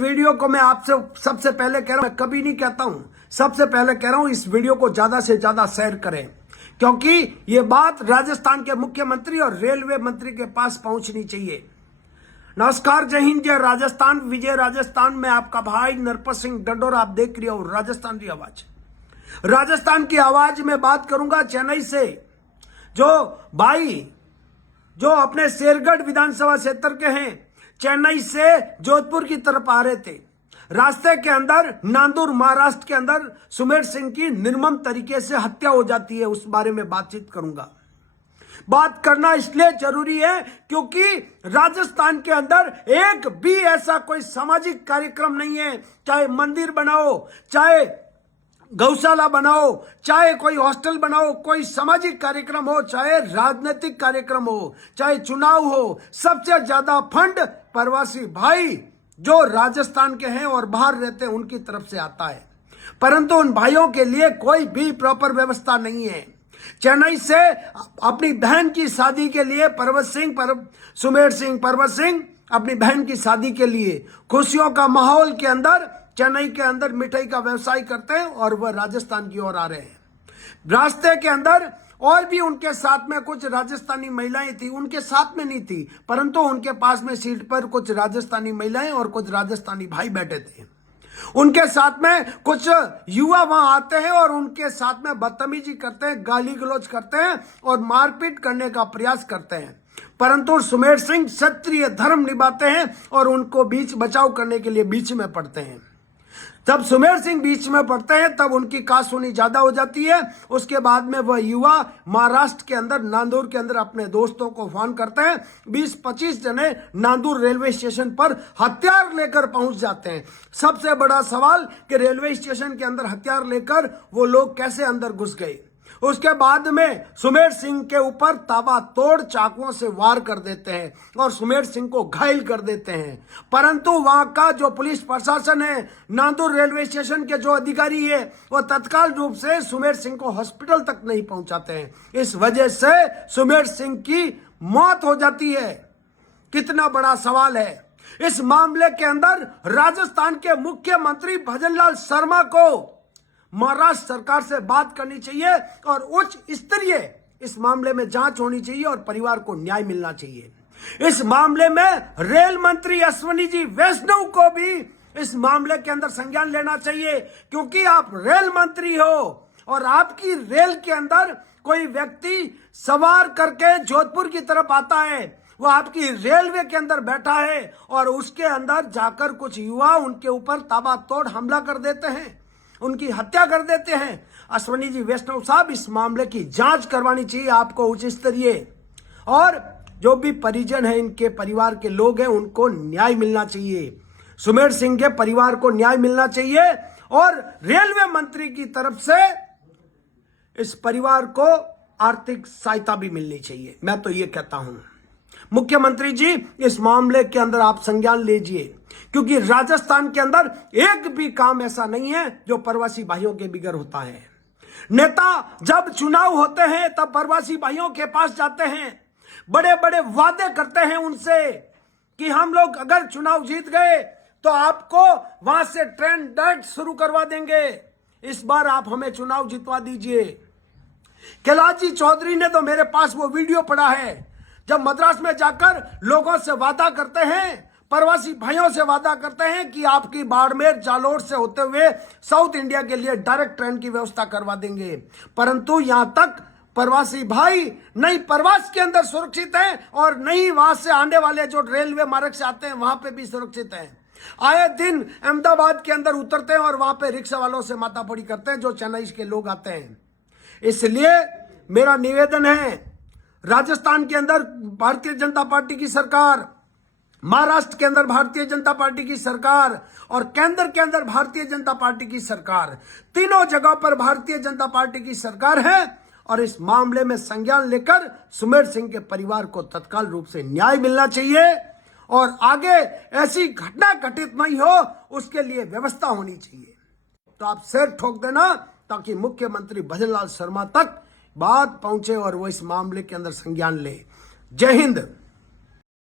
Video को मैं आपसे सबसे पहले कह रहा हूं, मैं कभी नहीं कहता हूं, सबसे पहले कह रहा हूं इस वीडियो को ज्यादा से ज्यादा शेयर करें, क्योंकि ये बात राजस्थान के मुख्यमंत्री और रेलवे मंत्री के पास पहुंचनी चाहिए। नमस्कार, जय हिंद, जय राजस्थान, विजय राजस्थान में आपका भाई नरपत सिंह डंडोर। आप देख रहे हो राजस्थान की आवाज। राजस्थान की आवाज में बात करूंगा चेन्नई से। जो भाई जो अपने शेरगढ़ विधानसभा क्षेत्र के हैं, चेन्नई से जोधपुर की तरफ आ रहे थे, रास्ते के अंदर नांदूर महाराष्ट्र के अंदर सुमेर सिंह की निर्मम तरीके से हत्या हो जाती है। उस बारे में बातचीत करूंगा। बात करना इसलिए जरूरी है क्योंकि राजस्थान के अंदर एक भी ऐसा कोई सामाजिक कार्यक्रम नहीं है, चाहे मंदिर बनाओ, चाहे गौशाला बनाओ, चाहे कोई हॉस्टल बनाओ, कोई सामाजिक कार्यक्रम हो, चाहे राजनीतिक कार्यक्रम हो, चाहे चुनाव हो, सबसे ज्यादा फंड प्रवासी भाई जो राजस्थान के हैं और बाहर रहते हैं उनकी तरफ से आता है। परंतु उन भाइयों के लिए कोई भी प्रॉपर व्यवस्था नहीं है। चेन्नई से अपनी बहन की शादी के लिए सुमेर सिंह अपनी बहन की शादी के लिए खुशियों का माहौल के अंदर चेन्नई के अंदर मिठाई का व्यवसाय करते हैं और वह राजस्थान की ओर आ रहे हैं। रास्ते के अंदर और भी उनके साथ में कुछ राजस्थानी महिलाएं थी, उनके साथ में नहीं थी, परंतु उनके पास में सीट पर कुछ राजस्थानी महिलाएं और कुछ राजस्थानी भाई बैठे थे। उनके साथ में कुछ युवा वहां आते हैं और उनके साथ में बदतमीजी करते हैं, गाली गलौज करते हैं और मारपीट करने का प्रयास करते हैं। परंतु सुमेर सिंह क्षत्रिय धर्म निभाते हैं और उनको बीच बचाव करने के लिए बीच में पड़ते हैं। जब सुमेर सिंह बीच में पड़ते हैं तब उनकी कासुनी ज्यादा हो जाती है। उसके बाद में वह युवा महाराष्ट्र के अंदर नांदूर के अंदर अपने दोस्तों को फोन करते हैं। 20-25 जने नांदूर रेलवे स्टेशन पर हथियार लेकर पहुंच जाते हैं। सबसे बड़ा सवाल कि रेलवे स्टेशन के अंदर हथियार लेकर वो लोग कैसे अंदर घुस गए। उसके बाद में सुमेर सिंह के ऊपर ताबड़तोड़ चाकुओं से वार कर देते हैं और सुमेर सिंह को घायल कर देते हैं। परंतु वहां का जो पुलिस प्रशासन है, नांदूर रेलवे स्टेशन के जो अधिकारी है, वो तत्काल रूप से सुमेर सिंह को हॉस्पिटल तक नहीं पहुंचाते हैं। इस वजह से सुमेर सिंह की मौत हो जाती है। कितना बड़ा सवाल है। इस मामले के अंदर राजस्थान के मुख्यमंत्री भजनलाल शर्मा को महाराष्ट्र सरकार से बात करनी चाहिए और उच्च स्तरीय इस मामले में जांच होनी चाहिए और परिवार को न्याय मिलना चाहिए। इस मामले में रेल मंत्री अश्विनी जी वैष्णव को भी इस मामले के अंदर संज्ञान लेना चाहिए, क्योंकि आप रेल मंत्री हो और आपकी रेल के अंदर कोई व्यक्ति सवार करके जोधपुर की तरफ आता है, वो आपकी रेलवे के अंदर बैठा है और उसके अंदर जाकर कुछ युवा उनके ऊपर ताबड़तोड़ हमला कर देते हैं, उनकी हत्या कर देते हैं। अश्विनी जी वैष्णव साहब, इस मामले की जांच करवानी चाहिए आपको उच्च स्तरीय, और जो भी परिजन है, इनके परिवार के लोग हैं, उनको न्याय मिलना चाहिए। सुमेर सिंह के परिवार को न्याय मिलना चाहिए और रेलवे मंत्री की तरफ से इस परिवार को आर्थिक सहायता भी मिलनी चाहिए। मैं तो ये कहता हूं मुख्यमंत्री जी, इस मामले के अंदर आप संज्ञान लीजिए, क्योंकि राजस्थान के अंदर एक भी काम ऐसा नहीं है जो प्रवासी भाइयों के बिगैर होता है। नेता जब चुनाव होते हैं तब प्रवासी भाइयों के पास जाते हैं, बड़े बड़े वादे करते हैं उनसे कि हम लोग अगर चुनाव जीत गए तो आपको वहां से ट्रेन डायरेक्ट शुरू करवा देंगे, इस बार आप हमें चुनाव जितवा दीजिए। कैलाश जी चौधरी ने तो मेरे पास वो वीडियो पड़ा है, जब मद्रास में जाकर लोगों से वादा करते हैं, प्रवासी भाइयों से वादा करते हैं कि आपकी बाड़मेर जालोर से होते हुए साउथ इंडिया के लिए डायरेक्ट ट्रेन की व्यवस्था करवा देंगे। परंतु यहां तक प्रवासी भाई नहीं प्रवास के अंदर सुरक्षित हैं और नहीं वहां से आने वाले जो रेलवे मार्ग से आते हैं वहां पे भी सुरक्षित हैं। आए दिन अहमदाबाद के अंदर उतरते हैं और वहां पे रिक्शा वालों से माथापड़ी करते हैं जो चेन्नई के लोग आते हैं। इसलिए मेरा निवेदन है, राजस्थान के अंदर भारतीय जनता पार्टी की सरकार, महाराष्ट्र के अंदर भारतीय जनता पार्टी की सरकार और केंद्र के अंदर भारतीय जनता पार्टी की सरकार, तीनों जगह पर भारतीय जनता पार्टी की सरकार है और इस मामले में संज्ञान लेकर सुमेर सिंह के परिवार को तत्काल रूप से न्याय मिलना चाहिए और आगे ऐसी घटना घटित नहीं हो उसके लिए व्यवस्था होनी चाहिए। तो आप सिर ठोक देना ताकि मुख्यमंत्री भजनलाल शर्मा तक बात पहुंचे और वो इस मामले के अंदर संज्ञान ले। जय हिंद।